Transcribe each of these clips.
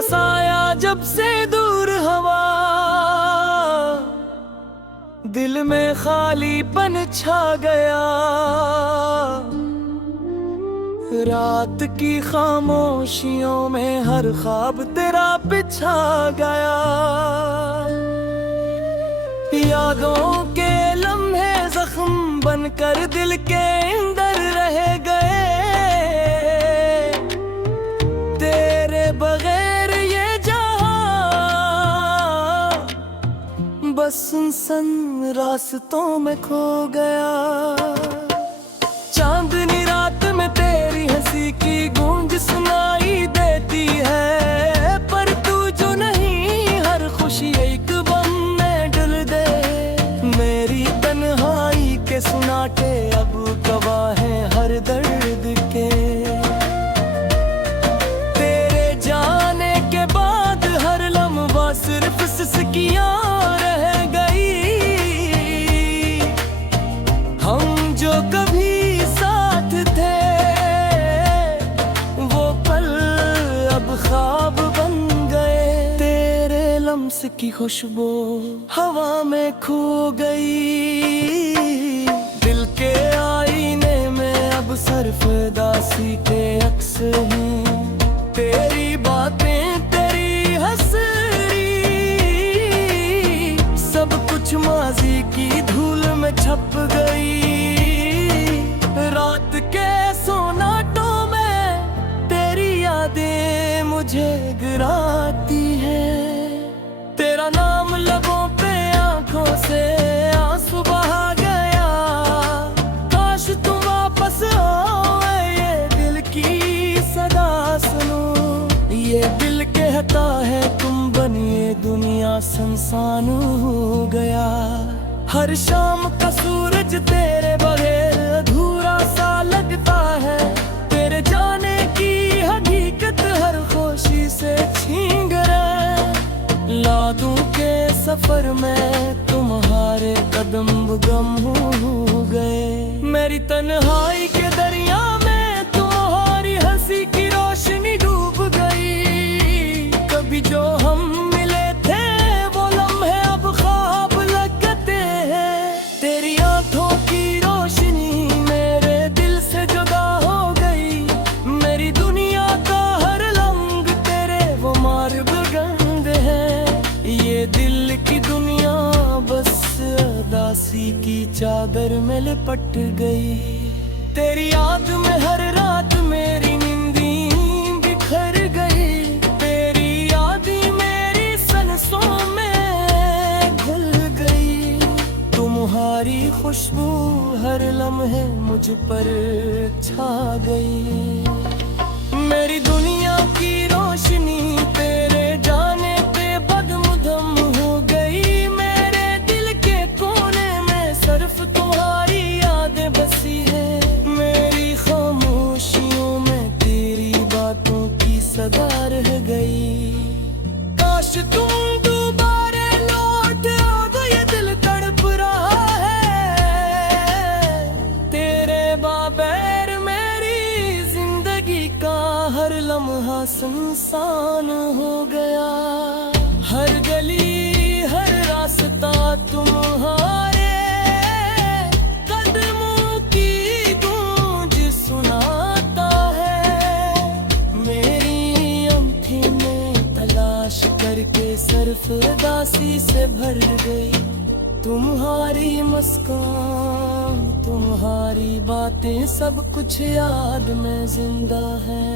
तेरा साया जब से दूर हवा, दिल में खालीपन छा गया। रात की खामोशियों में हर ख्वाब तेरा बिछा गया। यादों के लम्हे जख्म बनकर दिल के अंदर रह गए। तेरे बगैर ये जहां बस सुनसान रास्तों में खो गया। चांदनी रात में तेरी हंसी की गूंज सुनाई देती है, पर तू जो नहीं हर खुशी एक बम में डुल दे। मेरी तन्हाई के सुनाटे अब गवाह हैं हर दर्द के। तेरे जाने के बाद हर लम्हा सिर्फ सिसकियां रह गई। हम जो कभी ख्वाब बन गए। तेरे लम्स की खुशबू हवा में खो गई। दिल के आईने में अब सरफदासी के अक्स हैं। तेरी बातें तेरी हंसरी सब कुछ माजी की धूल में छप गई। रात के सोनाटों में तेरी यादें मुझे गिराती है। तेरा नाम लबों पे आंखों से आंसू बहा गया। काश तुम वापस आओ, ये दिल की सदा सुनो। ये दिल कहता है तुम बनिए दुनिया सुनसान हो गया। हर शाम का सूरज तेरे बगैर अधूरा सा लगता है। तेरे जाने की हकीकत हर खुशी से छीन गए। लादों के सफर में तुम्हारे कदम गम हो गए। मेरी तन्हाई के दरिया में तुम्हारी हंसी की रोशनी डूब गई। कभी जो हम मिले थे वो लम्हे अब ख्वाब लगते हैं। तेरी आंखों की रोशनी मेरे दिल से जुदा हो गई। मेरी दुनिया का हर लम्हा तेरे वो मार्ब गंध है। ये दिल की दुनिया बस उदासी की चादर में लिपट गई। तेरी याद में हर रात मेरी नींदी बिखर गई। तेरी यादें मेरी सांसों में घुल गई। तुम्हारी खुशबू हर लम्हे मुझ पर छा गई। मेरी दुनिया की रोशनी तेरे जाने पे बदमुदम हो गई। मेरे दिल के कोने में सिर्फ तुम्हारी यादें बसी है। मेरी खामोशियों में तेरी बातों की सदा रह गई। काश तुम दोबारा लौट आओ तो ये दिल तड़प रहा है। तेरे बगैर मेरी जिंदगी का हर लम्हा सुनसान हो गया। हर गली हर रास्ता तुम्हारे कदमों की गूंज सुनाता है। मेरी आँखें में तलाश करके सिर्फ उदासी से भर गई। तुम्हारी मुस्कान तुम्हारी बातें सब कुछ याद में जिंदा है।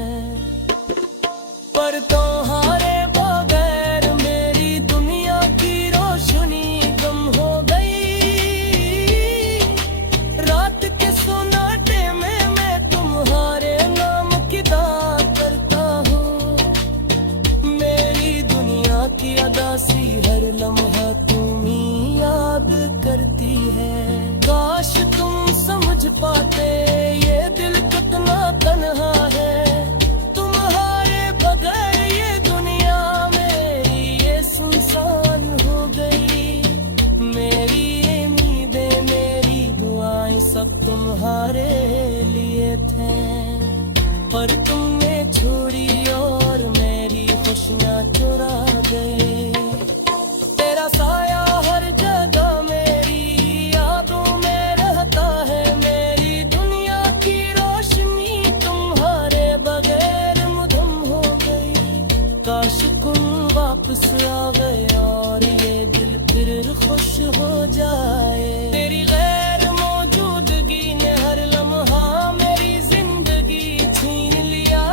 पर तुम्हारे बगैर मेरी दुनिया की रोशनी गम हो गई। रात के सोनाटे में मैं तुम्हारे नाम की दाद करता हूँ। मेरी दुनिया की अदासी हर लम्हा तुम ही याद करती है। काश तुम समझ पाते ये दिल कितना तन्हा है। तुम्हारे बगैर ये दुनिया मेरी ये सुनसान हो गई। मेरी उम्मीदें मेरी दुआएं सब तुम्हारे लिए थे, पर तुमने छोड़ी और मेरी खुशियाँ आवे और ये दिल फिर खुश हो जाए। तेरी गैर मौजूदगी ने हर लम्हा मेरी जिंदगी छीन लिया।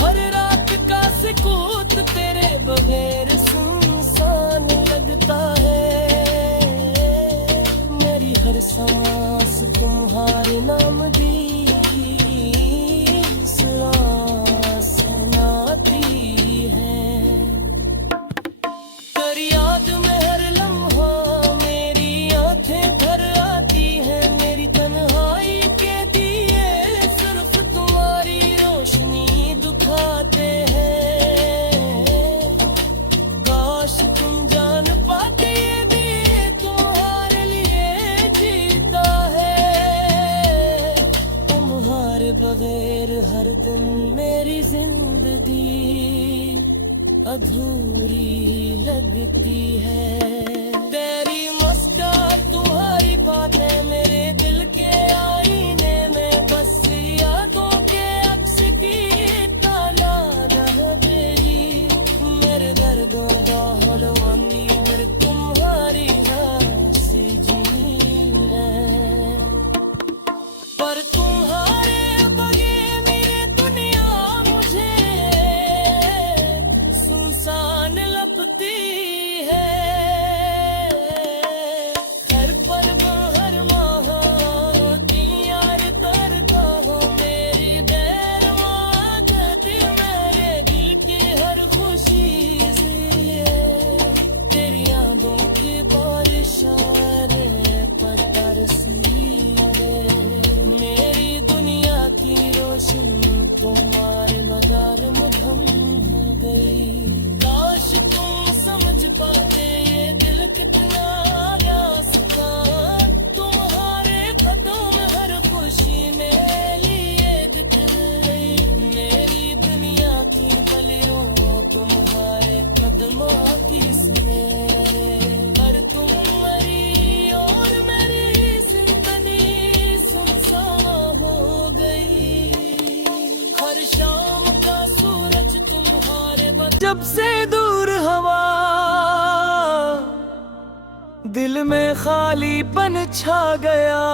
हर रात का सुकूत तेरे बगैर सुनसान लगता है। मेरी हर सांस तुम्हारे नाम दी बगैर हर दिन मेरी जिंदगी अधूरी लगती है। तेरी मुस्कान तुम्हारी बातें मेरे दिल के आईने में बस यादों के अक्स की ताला रह गई। मेरे दर्दों का हलवानी मेरे तुम्हारी हंसी झील है। पर तुम्हारे तुम्हारे मदार मधम हो गई। काश तुम समझ पाते ये दिल कितना आसान। तुम्हारे कदों में हर खुशी मेरे लिए दिख गई। मेरी दुनिया की गलियों तुम्हारे कदमों की स्नेह। पर तुम मरी और मेरी जिंदगी सुनसान हो गई। हर शाम का सूरज तुम्हारे जब से दूर हवा दिल में खालीपन छा गया।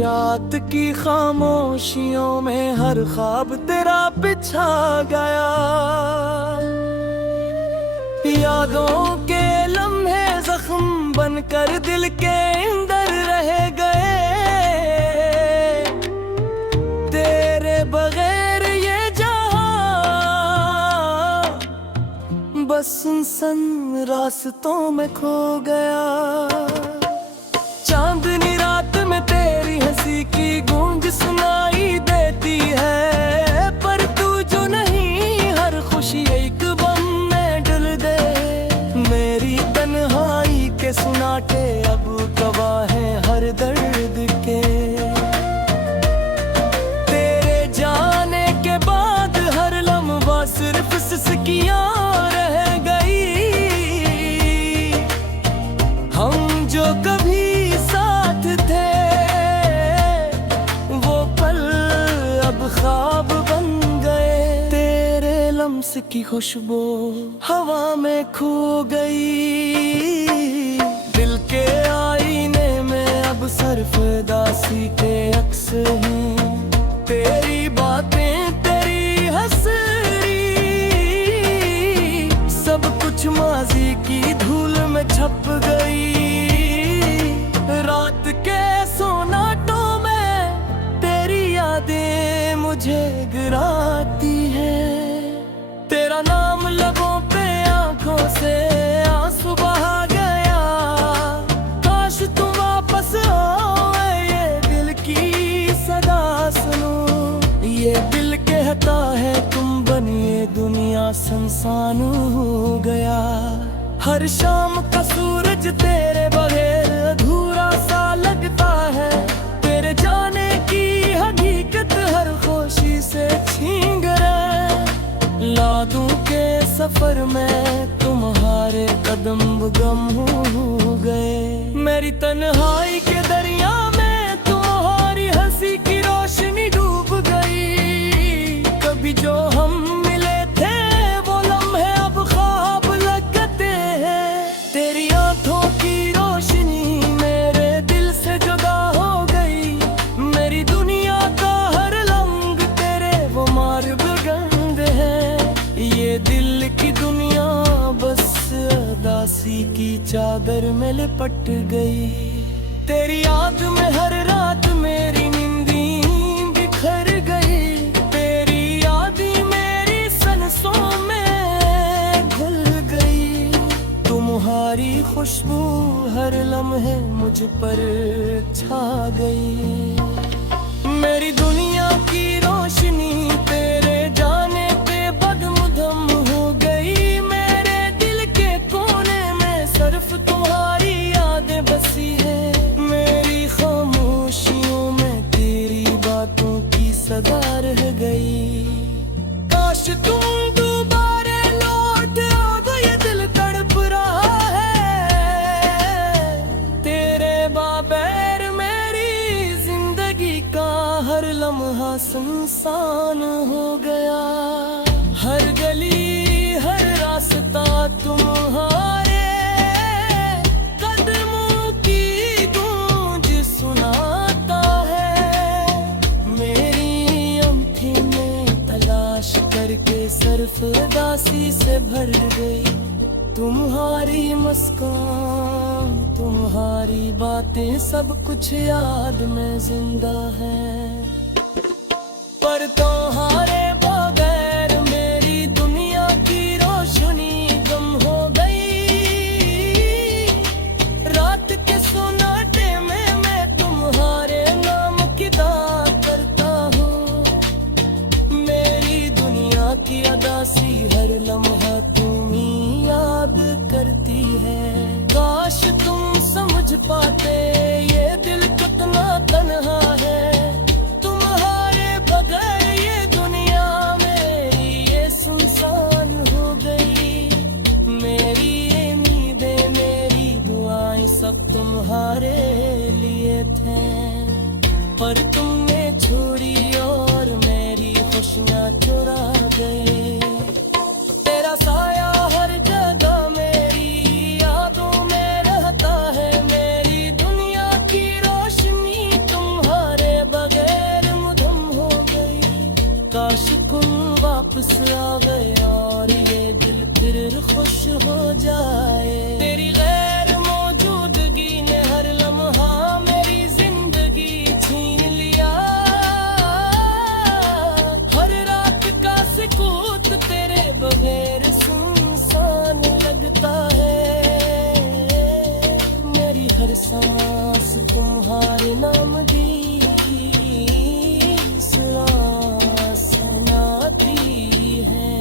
रात की खामोशियों में हर ख्वाब तेरा बिछा गया। यादों के लम्हे जख्म बनकर दिल के अंदर रह गए। बगैर ये जहां बस सुनसान रास्तों में खो गया। चांदनी रात में तेरी हंसी की गूंज सुनाई देती है। पर तू जो नहीं हर खुशी एक बम में डुल दे। मेरी तन्हाई के सुनाटे अब गवाह हैं हर दर्द के। सिर्फ सिसकियां रह गई। हम जो कभी साथ थे वो पल अब ख्वाब बन गए। तेरे लम्स की खुशबू हवा में खो गई। दिल के आईने में अब सरफदासी के अक्स हैं। तेरी बातें तेरी हंसी सब कुछ माजी की धूल में छप गई। रात के सोनाटों में तेरी यादें मुझे गिराती हैं। तेरा नाम लबों पे आंखों से आंसू बहा गया। काश तुम वापस आओ ये दिल की सदा सुनो। ये दिल कहता है तुम बनिए दुनिया सुनसान हो गया। हर शाम का सूरज तेरे बगैर अधूरा सा लगता है। तेरे जाने की हकीकत हर खुशी से छीन गए। यादों के सफर में तुम्हारे कदम गम हो गए। मेरी तन्हाई के दरिया में तुम्हारी हंसी की रोशनी डूब गई। कभी जो ये दिल की दुनिया बस उदासी की चादर में लिपट गई। तेरी याद में हर रात मेरी नींदी बिखर गई। तेरी यादें मेरी सांसों में घुल गई। तुम्हारी खुशबू हर लम्हे मुझ पर छा गई। मेरी दुनिया की रोशनी तेरे जाने पे बदमुदम हो गई। मेरे दिल के कोने में सिर्फ तुम्हारी यादें बसी है। मेरी खामोशियों में तेरी बातों की सदा रह गई। काश तुम दोबारा लौट आओ तो ये दिल तड़प रहा है। तेरे बगैर मेरी जिंदगी का हर लम्हा सुनसान हो गया। हर गली हर रास्ता तुम्हारे कदमों की गूंज सुनाता है। मेरी आँखें में तलाश करके सिर्फ उदासी से भर गई। तुम्हारी मुस्कान तुम्हारी बातें सब कुछ याद में जिंदा है। पर तुम्हारे बगैर मेरी दुनिया की रोशनी गम हो गई। रात के सुनाटे में मैं तुम्हारे नाम की दाद करता हूँ। मेरी दुनिया की उदासी हर लम्हा तुम ही याद करती है। काश तुम समझ पाते ये दिल कितना तन्हा है। तुम्हारे बगैर ये दुनिया मेरी ये सुनसान हो गई। मेरी उम्मीदें मेरी दुआएं सब तुम्हारे लिए थे। पर तुमने छोड़ी और मेरी खुशियाँ चुरा गए। तेरा साया हर जगह मेरी यादों में रहता है। मेरी दुनिया की रोशनी तुम्हारे बगैर मुधम हो गई। काश तुम वापस आ गए और ये दिल फिर खुश हो जाए। तेरी गैर मौजूदगी ने हर लम्हा मेरी जिंदगी छीन लिया। हर रात का सुकून तेरे बगैर सुनसान लगता है। मेरी हर सांस तुम्हारे नाम की सुनाती है।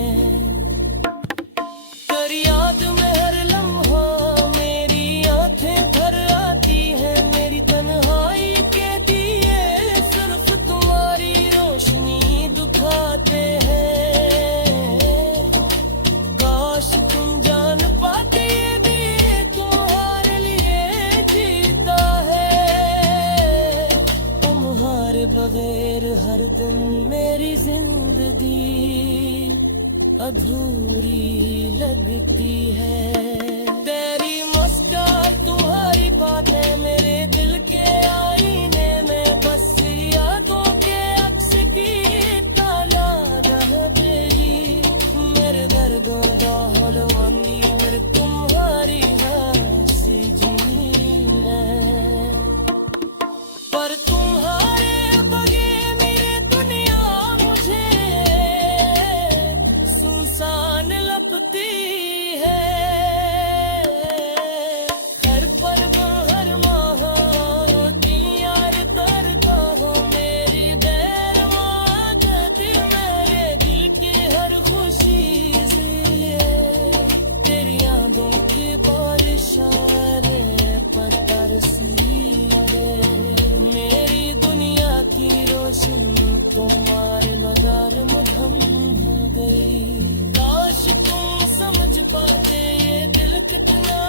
कर याद में हर लम्हा मेरी आंखें भर आती है। मेरी तन्हाई के दिए सिर्फ तुम्हारी रोशनी दिखाते हैं। काश तुम जान पाते ये दिल तुम्हारे लिए जीता है। तुम्हारे बगैर हर दिन मेरी जिंदगी अधूरी लगती है। तेरी मुस्कान तुम्हारी बातें मेरे दिल के आईने में बस यादों के अक्स की ताला रह गई। मेरे दर्दों का हलवानी मेरे तुम्हारी हंसी झील है। पर तुम्हारे बगैर मेरी दुनिया मुझे सुनसान लगती है। हर पल हर माह दिल यार करता हो। मेरी गैर मौजूद मेरे दिल की हर खुशी से। तेरी यादों की बारिश पर तरसी है। मेरी दुनिया की रोशनी तुम्हारे बगैर मुधम हो गई। काश तुम समझ पाते ये दिल कितना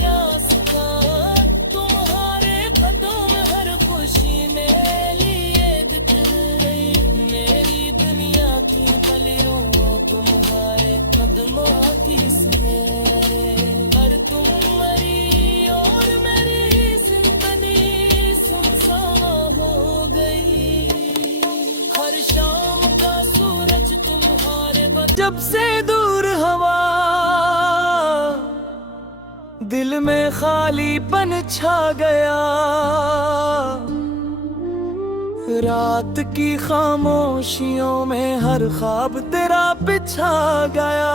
रास्ता। तुम्हारे कदम में हर खुशी मेरे लिए दिख गई। मेरी दुनिया की गलियों तुम्हारे कदमों की स्मेल। पर तुम मरी और मेरी जिंदगी सुनसान हो गई। हर शाम का सूरज तुम्हारे जब से दूर दिल में खालीपन छा गया, रात की खामोशियों में हर ख्वाब तेरा बिछा गया।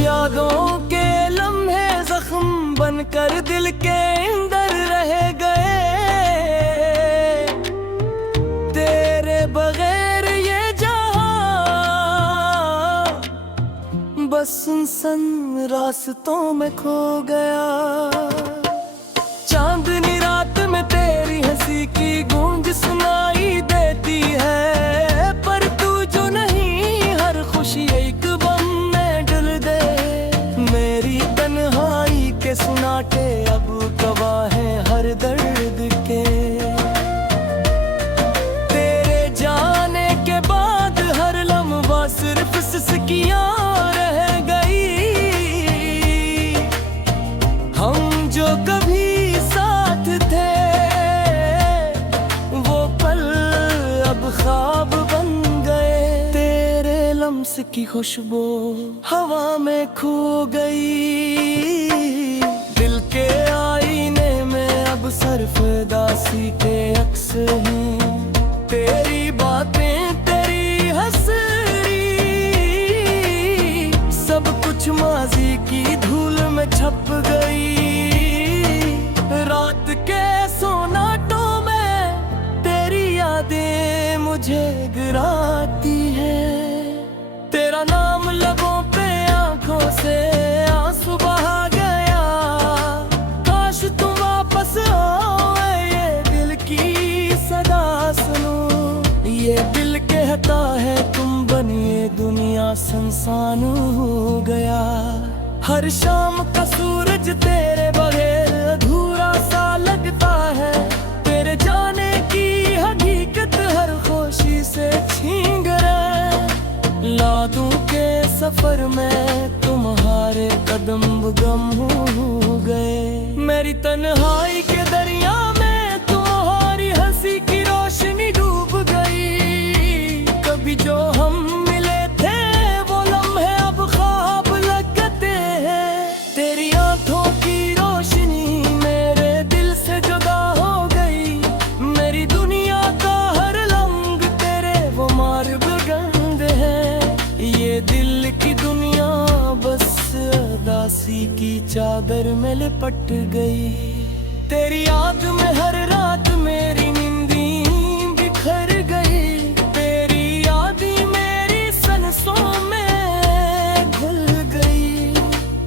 यादों के लम्हे जख्म बनकर दिल के अंदर रह गए, तेरे बगैर ये जहां बस सुनसान रास्तों में खो गया। चांदनी रात में तेरी हंसी की गूंज सुनाई देती है, पर तू जो नहीं हर खुशी एक बम में डुल दे। मेरी तन्हाई के सुनाटे अब गवाह है हर दर्द के, तेरे जाने के बाद हर लम्हा सिर्फ सिसकियां रह गई। हम जो कभी साथ थे वो पल अब ख्वाब बन गए। तेरे लम्स की खुशबू हवा में खो गई, दिल के आईने में अब सरफदासी के अक्स हैं। तेरी बातें तेरी हंसरी सब कुछ माजी की धूल में छप गई। रात के सोनाटों में तेरी यादें मुझे गिराती हैं। तेरा नाम लबों पे आंखों से आंसू बहा गया, काश तुम वापस आओ ये दिल की सदा सुनूं। ये दिल कहता है तुम बनिए दुनिया सुनसान हो गया। हर शाम का सूरज तेरे बगैर अधूरा सा लगता है, तेरे जाने की हकीकत हर खुशी से छीन गए। लादों के सफर में तुम्हारे कदम गम हो गए। मेरी तन्हाई के दरिया में तुम्हारी हंसी की रोशनी डूब गई। कभी जो हम मिले थे वो लम्हे अब ख्वाब लगते हैं। तेरी आंखों की रोशनी मेरे दिल से जुदा हो गई। मेरी दुनिया का हर रंग तेरे वो मार्ब गंध है। ये दिल की दुनिया बस उदासी की चादर में लिपट गई। तेरी याद में हर रात मेरी नींदी बिखर गई। तेरी यादें मेरी सांसों में घुल गई।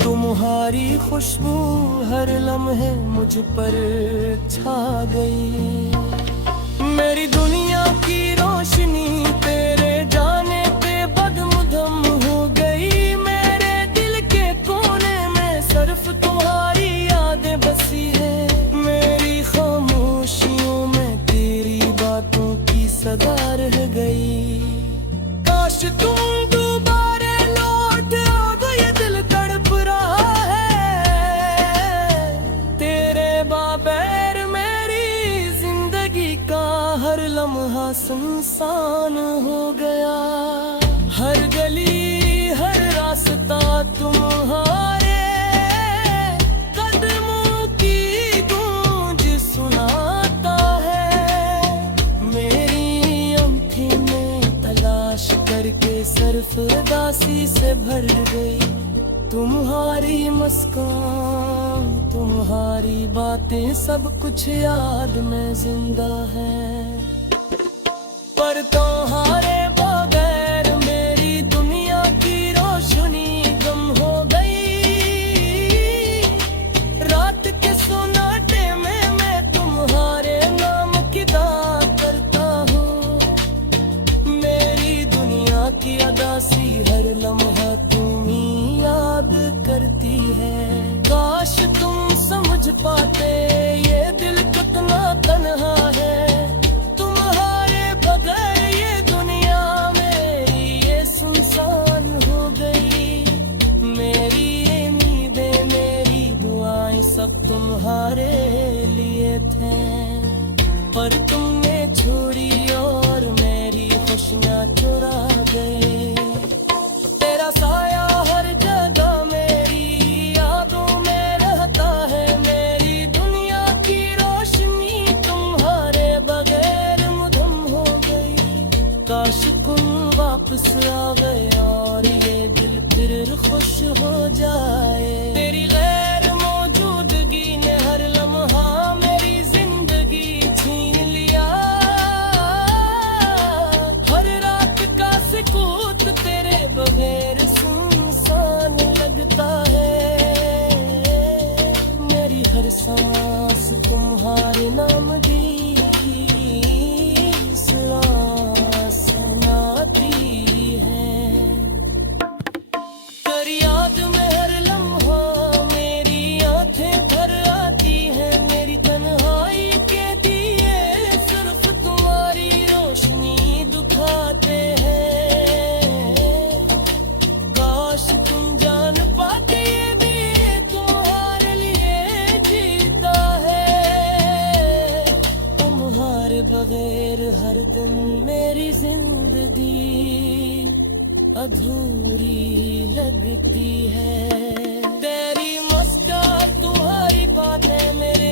तुम्हारी खुशबू हर लम्हे मुझ पर छा गई। मेरी दुनिया की रोशनी तेरे जाने पे बदमुदम हो गई। मेरे दिल के कोने में सिर्फ तुम्हारी यादें बसी है। मेरी खामोशियों में तेरी बातों की सदा रह गई। काश तुम दोबारा लौट आओ, ये दिल तड़प रहा है। तेरे बगैर मेरी जिंदगी का हर लम्हा सुनसान हो गया। हर गली हर रास्ता तुम्हारे कदमों की गूंज सुनाता है। मेरी आँखें में तलाश करके सिर्फ उदासी से भर गई। तुम्हारी मुस्कान तुम्हारी बातें सब कुछ याद में जिंदा है। पर तुम्हारे बगैर मेरी दुनिया की रोशनी गम हो गई। रात के सोनाटे में मैं तुम्हारे नाम की दाद करता हूँ। मेरी दुनिया की अदासी हर लम्हा तुम ही याद करती है। काश तुम समझ पाते ये दिल कितना तन्हा है। तुम्हारे बगैर ये दुनिया मेरी ये सुनसान हो गई। मेरी उम्मीदें मेरी दुआएं सब तुम्हारे लिए थे, पर तुमने छोड़ी और मेरी खुशियाँ चुरा गए। तेरा साया हर जगह मेरी बगैर सुनसान लगता है। मेरी हर सांस तुम्हारे नाम की सुनाती है। कर याद में हर लम्हा मेरी आंखें भर आती है। मेरी तन्हाई के दिए सिर्फ तुम्हारी रोशनी दिखाते हैं। काश तुम जान पाते ये भी तुम्हारे लिए जीता है। तुम्हारे बगैर हर दिन मेरी जिंदगी अधूरी लगती है। तेरी मुस्कान तुम्हारी बातें मेरे